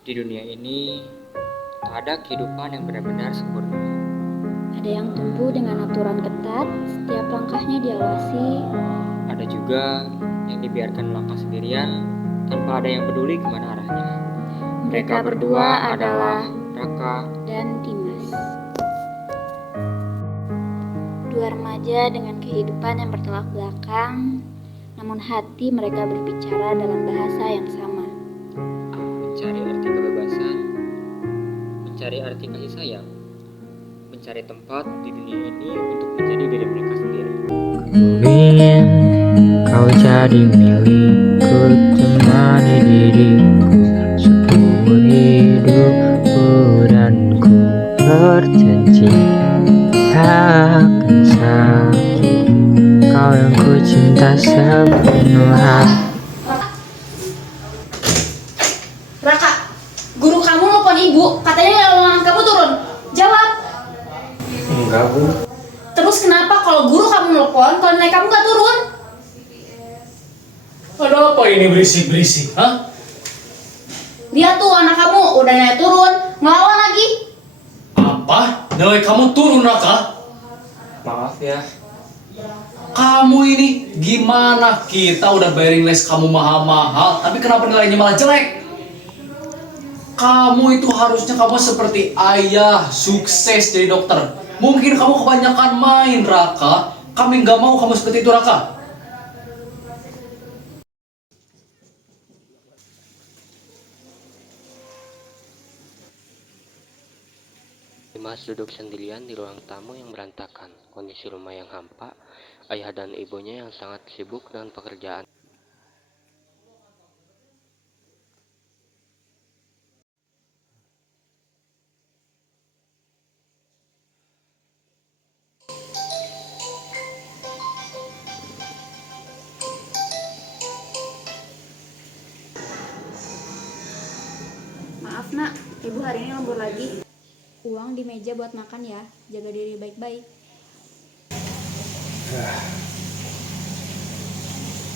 Di dunia ini, tak ada kehidupan yang benar-benar sempurna. Ada yang tumbuh dengan aturan ketat, setiap langkahnya diawasi. Ada juga yang dibiarkan melangkah sendirian tanpa ada yang peduli kemana arahnya. Mereka berdua adalah Raka dan Dimas. Dua remaja dengan kehidupan yang bertolak belakang, namun hati mereka berbicara dalam bahasa yang sama. mencari arti kebebasan, mencari arti kasih sayang, mencari tempat di dunia ini untuk menjadi diri mereka sendiri. Ingin kau jadi milikku, temani diriku seumur hidupku, dan ku berjanji takkan sakit kau yang ku cinta sepenuh hati. Raka, guru kamu nelfon ibu, katanya lowongan kamu turun. Jawab. Enggak, Bu. Terus kenapa kalau guru kamu nelfon, kalau nilai kamu nggak turun? Ada apa ini berisik-berisik, hah? Lihat tuh anak kamu udah nilai turun, ngelawan lagi. Apa? Nilai kamu turun, Raka? Maaf ya, Kamu ini gimana? Kita udah bayarin les kamu mahal-mahal, tapi kenapa nilainya malah jelek? Kamu itu harusnya kamu seperti ayah, sukses jadi dokter. Mungkin kamu kebanyakan main, Raka. Kami nggak mau kamu seperti itu, Raka. Dimas duduk sendirian di ruang tamu yang berantakan. Kondisi rumah yang hampa, ayah dan ibunya yang sangat sibuk dengan pekerjaan. Maaf nak, ibu hari ini lembur lagi. Uang di meja buat makan ya, jaga diri baik-baik.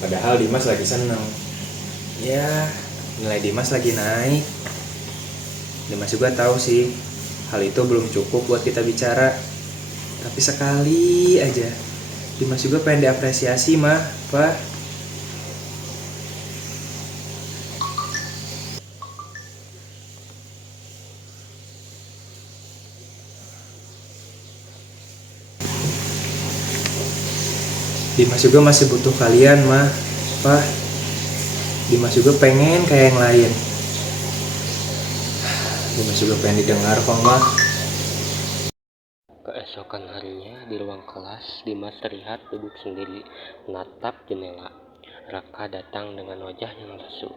Padahal Dimas lagi seneng. Ya, nilai Dimas lagi naik. Dimas juga tahu sih, hal itu belum cukup buat kita bicara. Tapi sekali aja, Dimas juga pengen diapresiasi, mah, Pak. Dimas juga masih butuh kalian, mah, Pak. Dimas juga pengen kayak yang lain. Dimas juga pengen didengar kok, mah. Keesokan harinya di ruang kelas, Dimas terlihat duduk sendiri menatap jendela. Raka datang dengan wajah yang lesu.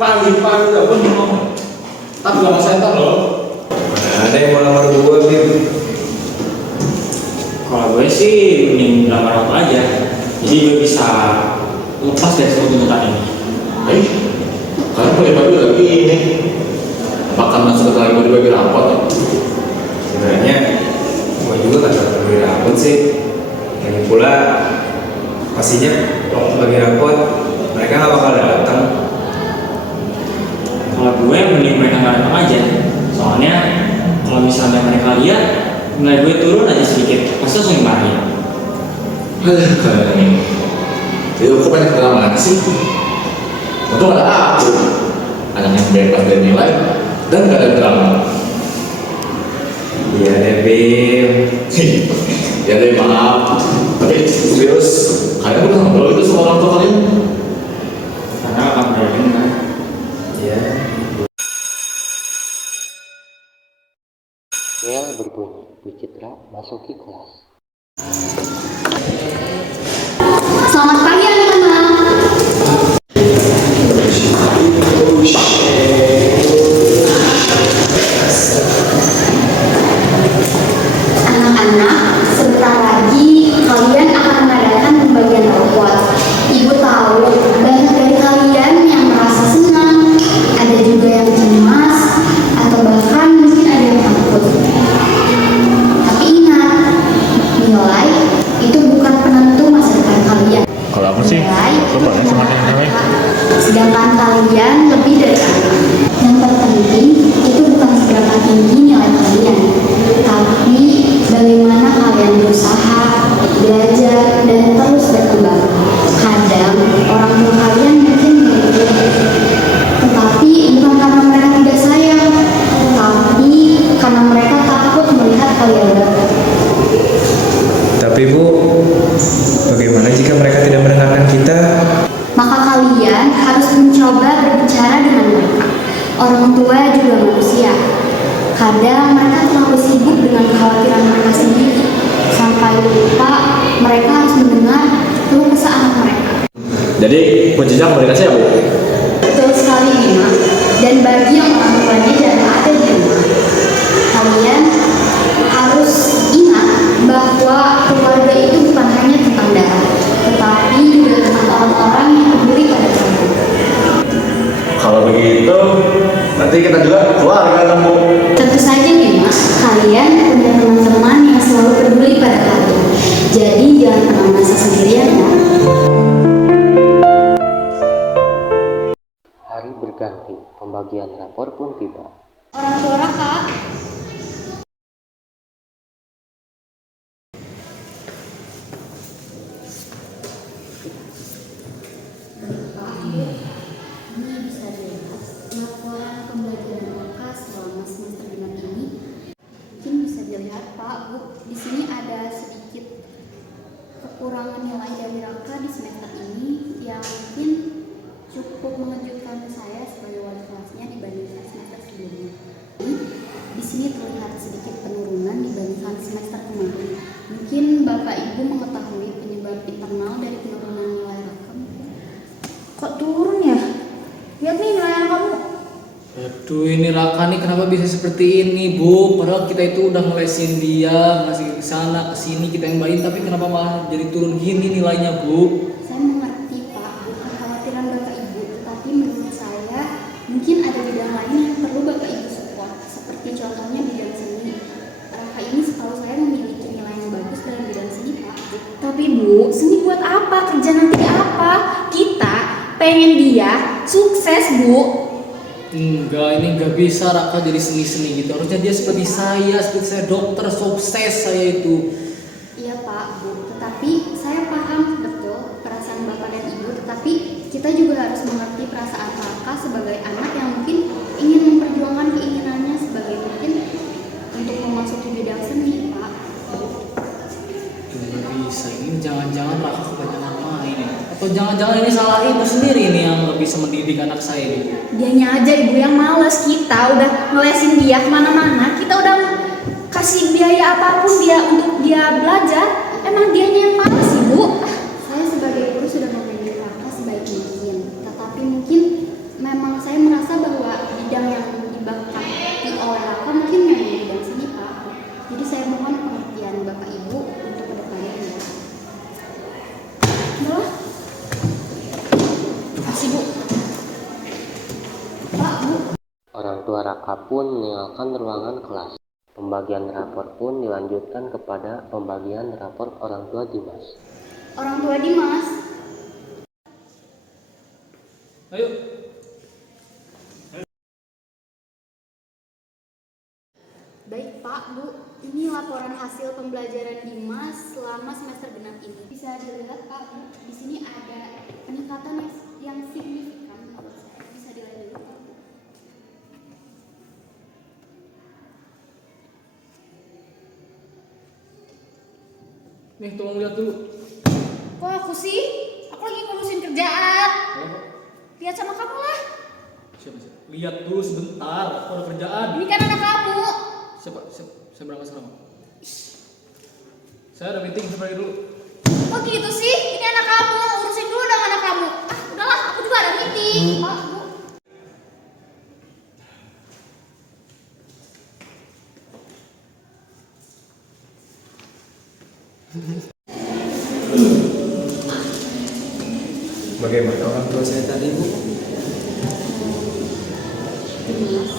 Pagi-pagi udah bengong. Tapi gak mau center loh. Mana ada yang mau lamar gue, Bim? kalau gue sih mending lamar aku aja. Jadi gue bisa lepas dari semua tuntutan ini. Karena boleh bagi lagi ini. Apakah masuk ke lagi mau dibagi rapot ya? Sebenarnya gue juga gak terlalu bagi rapot sih. Lagi pula pastinya waktu bagi rapot mereka gak bakal datang. Kalau gue mending mereka nggak datang aja. Soalnya kalau misalnya mereka lihat nilai gue turun aja sedikit, pasti langsung dimarahin. Kalian ini. Jadi kok banyak drama sih? Untung ada aku. Anak yang bebas dari nilai dan gak ada drama. Iya deh, Bim. Ya deh, maaf. Tapi serius, kalian udah ngobrol itu sama orang tua kalian? Karena akan berani kan. Iya. Bel berbunyi, Wicitra masuki kelas. Selamat pagi anak-anak. kalian lebih dari anak. Yang terpenting itu bukan seberapa tinggi nilai kalian, tapi bagaimana kalian berusaha, belajar, dan terus berkembang. Kadang orang tua kalian mungkin menuntut, tetapi bukan karena mereka tidak sayang, tapi karena mereka takut melihat kalian gagal. Tapi Bu, bagaimana jika mereka tidak mendengarkan kita? Maka kalian harus mencoba berbicara dengan mereka. Orang tua juga manusia. Kadang mereka terlalu sibuk dengan kekhawatiran mereka sendiri, sampai lupa mereka harus mendengar keluh kesah anak mereka. Jadi kuncinya komunikasi ya Bu? Betul sekali Bima. Dan bagi yang orang tuanya jarang ada di rumah, kalian harus ingat bahwa keluarga itu bukan hanya tentang darah, tetapi juga tentang orang-orang yang peduli pada kamu. Kalau begitu, nanti kita juga keluarga dong Bu. Tentu saja Bima, kalian punya teman-teman yang selalu peduli pada kalian. Jadi jangan pernah merasa sendirian ya. Hari berganti, pembagian rapor pun tiba. Orang tua Raka, ini bisa dilihat laporan pembelajaran Raka selama semester genap ini. Mungkin bisa dilihat Pak, Bu, di sini ada sedikit kekurangan nilai dari Raka di semester ini yang mungkin cukup mengejutkan saya sebagai wali kelasnya dibandingkan semester sebelumnya. Di sini terlihat sedikit penurunan dibandingkan semester kemarin. Mungkin Bapak Ibu mengetahui penyebab internal dari penurunan nilai Raka. Kok turun ya? Lihat nih nilai kamu. Aduh, ini Raka nih kenapa bisa seperti ini, Bu? Padahal kita itu udah ngelesin dia, ngasih ke sana, ke sini kita yang bayin, tapi kenapa malah jadi turun gini nilainya, Bu? Saya mengerti Pak, kekhawatiran Bapak Ibu, tetapi menurut saya mungkin ada bidang lain yang perlu Bapak Ibu support, seperti contohnya bidang seni. Raka ini setahu saya memiliki nilai yang bagus dalam bidang seni Pak. Tapi Bu, seni buat apa? Kerja nanti apa? Kita pengen dia sukses Bu. Enggak, ini nggak bisa Raka jadi seni-seni gitu. Harusnya dia seperti saya dokter sukses saya itu. Iya Pak, Bu, tetapi saya paham betul perasaan Bapak dan Ibu, tetapi kita juga harus mengerti perasaan Raka sebagai anak yang mungkin ingin memperjuangkan keinginannya sebagai mungkin untuk memasuki bidang seni Pak. Nggak bisa, ini jangan-jangan Raka kebanyakan main ya. Atau jangan-jangan ini salah ibu sendiri nih yang nggak bisa mendidik anak saya ini. Dianya aja Ibu yang males, kita udah ngelesin dia kemana-mana, kita udah kasih biaya apapun dia untuk dia belajar, emang dianya yang males Ibu. Saya sebagai guru sudah membimbing Raka sebaik mungkin, tetapi mungkin memang saya merasa bahwa bidang yang dibakti oleh Raka mungkin memang bidang seni Pak. Jadi saya mohon pengertian Bapak Ibu untuk kedepannya ya. Udah, kasih Bu. Pak, Bu. Orang tua Raka pun meninggalkan ruangan kelas. Pembagian rapor pun dilanjutkan kepada pembagian rapor orang tua Dimas. Orang tua Dimas, Ayo. baik Pak, Bu, ini laporan hasil pembelajaran Dimas selama semester genap ini. Bisa dilihat Pak, Bu, di sini ada peningkatan yang signifikan menurut saya. Bisa dilihat dulu Pak, Bu. Nih, tolong lihat dulu. Kok aku sih? Aku lagi ngurusin kerjaan. Oh, Lihat sama kamu lah. siapa? Lihat dulu sebentar, aku ada kerjaan. Ini kan anak kamu. Siapa? Saya berangkat sekarang. Saya ada meeting, sebentar dulu. Kok gitu sih? Ini anak kamu. Urusin dulu dong anak kamu. Ah, udahlah, aku juga ada meeting. Pak, Bu. Bagaimana orang tua saya tadi, Bu? Dimas,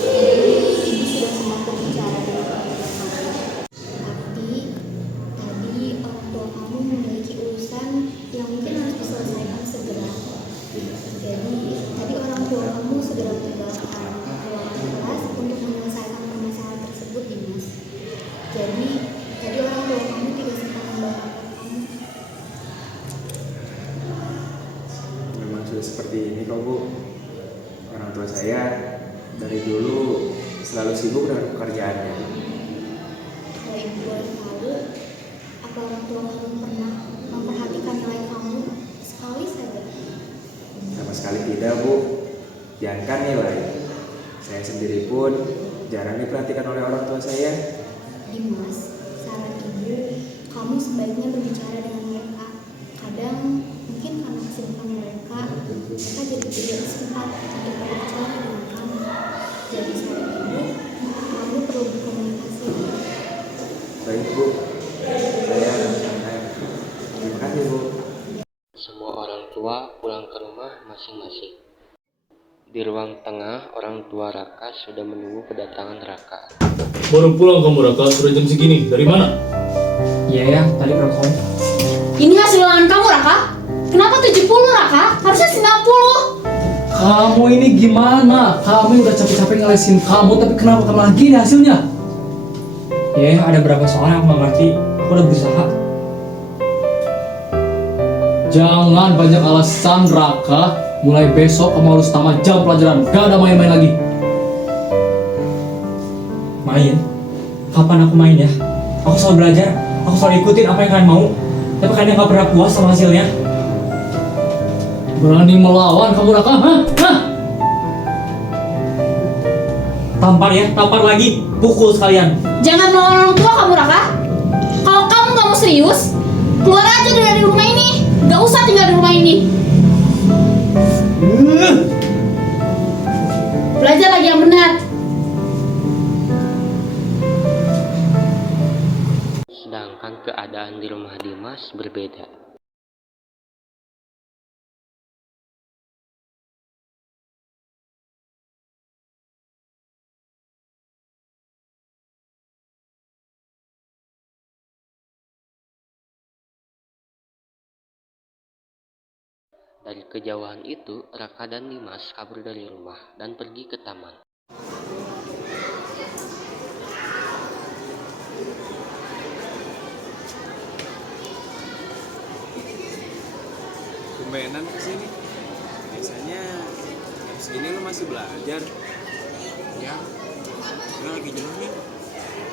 Ibu sudah sempat bicara dengan orang tua kamu. Tapi tadi orang tua kamu memiliki urusan yang mungkin harus diselesaikan segera. Jadi tua saya dari dulu selalu sibuk dengan pekerjaannya. Kalau ibu boleh tahu, apa orang tua kamu pernah memperhatikan nilai kamu sekali saja? Sama sekali tidak, Bu. Jangankan nilai, saya sendiri pun jarang diperhatikan oleh orang tua saya. Dimas, saran ibu, kamu sebaiknya berbicara dengan mereka. Kadang mungkin karena kesibukan mereka jadi tidak sempat untuk berbicara dengan kamu. Jadi saran ibu, kamu perlu berkomunikasi. Baik, Bu. Saya akan sampaikan. Terima kasih, Bu. Semua orang tua pulang ke rumah masing-masing. Di ruang tengah, orang tua Raka sudah menunggu kedatangan Raka. Baru pulang kamu Raka, sudah jam segini. Dari mana? Iya ya, tadi rokok. Ini hasil ulangan kamu, Raka. Kenapa 70, Raka? Harusnya 90. Kamu ini gimana? Kami udah capek-capek ngelesin kamu, tapi kenapa kamu lagi nih hasilnya? Ya, ada berapa soal yang aku nggak ngerti. Aku udah berusaha. Jangan banyak alasan Raka. Mulai besok kamu harus tamat jam pelajaran. Gak ada main-main lagi. Main? Kapan aku main ya? Aku selalu belajar. Aku selalu ikutin apa yang kalian mau. Tapi kalian nggak pernah puas sama hasilnya. Berani melawan kamu Raka? Hah? Tampar ya, tampar lagi. Pukul sekalian. Jangan melawan orang tua kamu, Raka. Kalau kamu nggak mau serius, keluar aja dari rumah ini. Gak usah tinggal di rumah ini. Belajar lagi yang benar. Sedangkan keadaan di rumah Dimas berbeda. Dari kejauhan itu, Raka dan Dimas kabur dari rumah dan pergi ke taman. Tumbenan kesini. Biasanya jam segini lu masih belajar. Ya, gue lagi jenuh nih.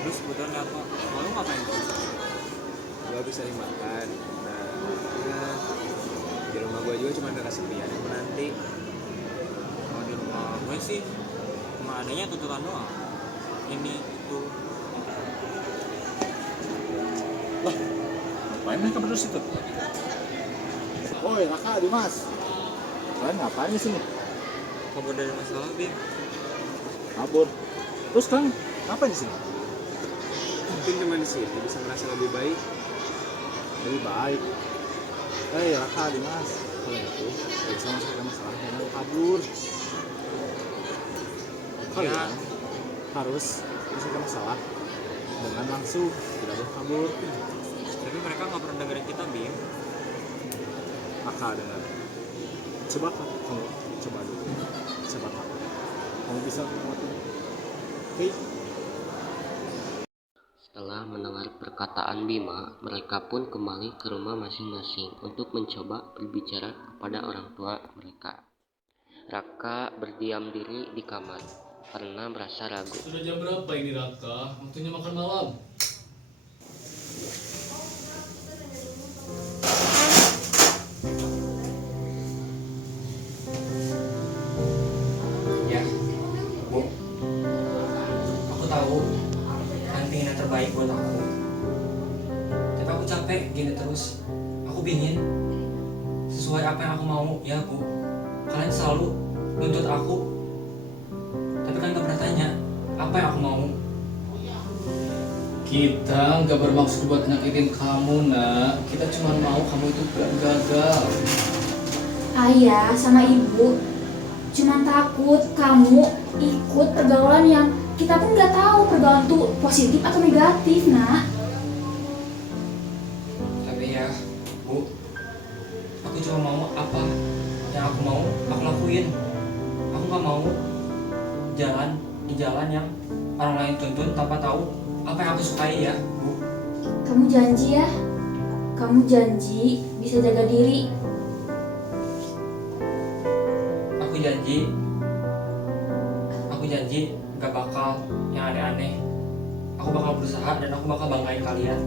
Terus kebetulan ada apa? Kalau ngapain? Gua bisa makan. Nah, di rumah gua juga cuma ada kesepian yang menanti. Kalau di rumah gue sih cuma adanya tuntutan doang. Ini itu. Ngapain mereka berdua situ? Woi, Raka, Dimas. Kalian ngapain di sini? Kabur dari masalah, Bim. Kabur. Terus kalian ngapain di sini? Mungkin cuma di sini bisa merasa lebih baik. Lebih baik. Hei, Raka, Dimas. Kalian itu gak bisa menyelesaikan masalah dengan kabur. Kalian harus menyelesaikan masalah dengan langsung, tidak boleh kabur. Tapi mereka nggak pernah dengerin kita, Bim. Raka, dengar. Coba kamu coba dulu. Coba kamu bisa melewati. Hei. Setelah mendengar perkataan Bima, mereka pun kembali ke rumah masing-masing untuk mencoba berbicara kepada orang tua mereka. Raka berdiam diri di kamar karena merasa ragu. Sudah jam berapa ini Raka? Waktunya makan malam. Ya, Bu. Aku tahu kalian pengen yang terbaik buat aku. Tapi aku capek gini terus. Aku pingin sesuai apa yang aku mau, ya Bu. Kalian selalu nuntut aku. Tapi kalian gak pernah tanya apa yang aku mau. Kita nggak bermaksud buat nyakitin kamu, Nak. Kita cuma mau kamu itu gak gagal. Ayah sama ibu cuma takut kamu ikut pergaulan yang kita pun nggak tahu pergaulan itu positif atau negatif, Nak. Tapi ya, Bu, aku cuma mau apa yang aku mau, aku lakuin. Aku gak mau jalan di jalan yang orang lain tuntun tanpa tahu apa yang aku sukai, ya, Bu. Kamu janji ya? Kamu janji bisa jaga diri. Aku janji janji gak bakal yang aneh-aneh. Aku bakal berusaha dan aku bakal banggain kalian.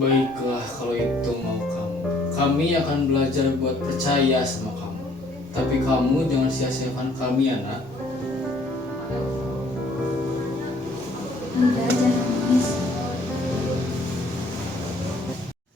Baiklah kalau itu mau kamu. Kami akan belajar buat percaya sama kamu. Tapi kamu jangan sia-siakan kami ya nak. Enggak, jangan nangis.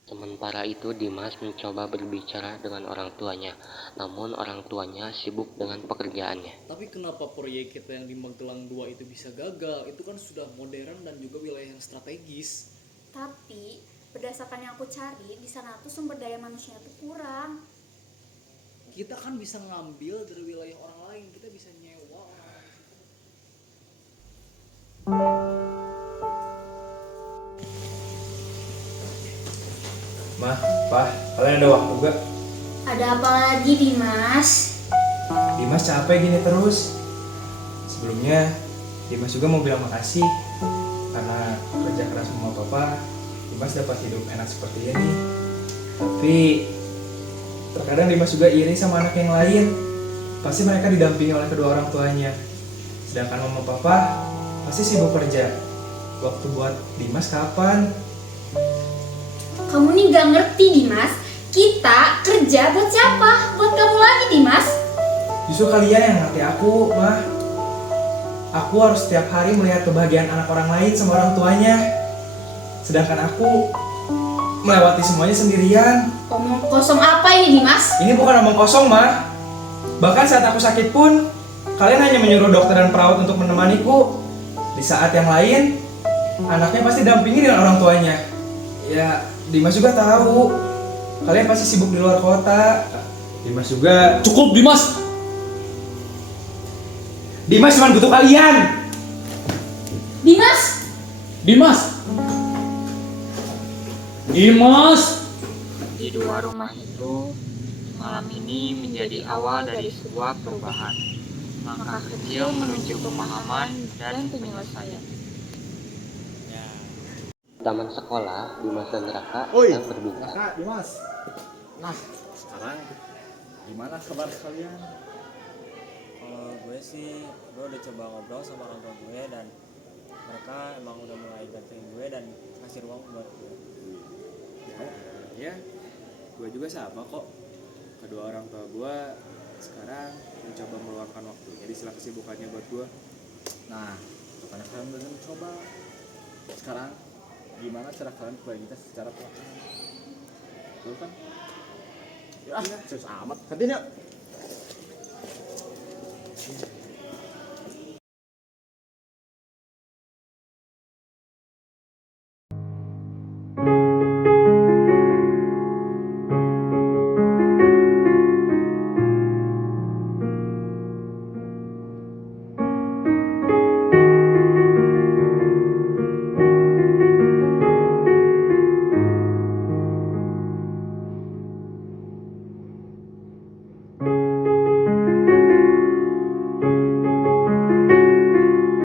Sementara itu Dimas mencoba berbicara dengan orang tuanya, namun orang tuanya sibuk dengan pekerjaannya. Tapi kenapa proyek kita yang di Magelang 2 itu bisa gagal? Itu kan sudah modern dan juga wilayah yang strategis. Tapi berdasarkan yang aku cari, di sana tuh sumber daya manusia tuh kurang. Kita kan bisa ngambil dari wilayah orang lain, kita bisa nyewa orang lain. Mah, Pak, kalian ada waktu gak? Ada apa lagi, Dimas? Dimas capek gini terus. Sebelumnya, Dimas juga mau bilang makasih karena kerja keras sama Papa, Dimas dapat hidup enak seperti ini. Tapi terkadang Dimas juga iri sama anak yang lain. Pasti mereka didampingi oleh kedua orang tuanya. Sedangkan mama papa pasti sibuk kerja. Waktu buat Dimas kapan? Kamu nih gak ngerti, Dimas. Kita kerja buat siapa? Buat kamu lagi, Dimas. Justru kalian yang ngerti aku, Mah. Aku harus setiap hari melihat kebahagiaan anak orang lain sama orang tuanya. Sedangkan aku melewati semuanya sendirian. Omong kosong apa ini, Dimas? Ini bukan omong kosong, Mah. Bahkan saat aku sakit pun, kalian hanya menyuruh dokter dan perawat untuk menemaniku. Di saat yang lain, anaknya pasti dampingi dengan orang tuanya. Ya, Dimas juga tahu. Kalian pasti sibuk di luar kota. Dimas juga... Cukup Dimas! Dimas cuma butuh kalian! Dimas! Dimas! Dimas! Di dua rumah itu, malam ini menjadi awal dari sebuah perubahan. Langkah kecil menuju pemahaman dan penyelesaian. Taman sekolah, Dimas dan Raka Oi, sedang berbincang. Kak Dimas. Nah, sekarang gimana kabar kalian? Kalau gue sih, gue udah coba ngobrol sama orang tua gue dan mereka emang udah mulai bantuin gue dan kasih ruang buat gue. Ya, gue juga sama kok. Kedua orang tua gue sekarang mencoba meluangkan waktunya di sela kesibukannya buat gue. Nah, makanya kalian udah mencoba. Sekarang gimana cara kalian kita secara perlahan? Betul kan? Ya, serius amat. Kantin yuk.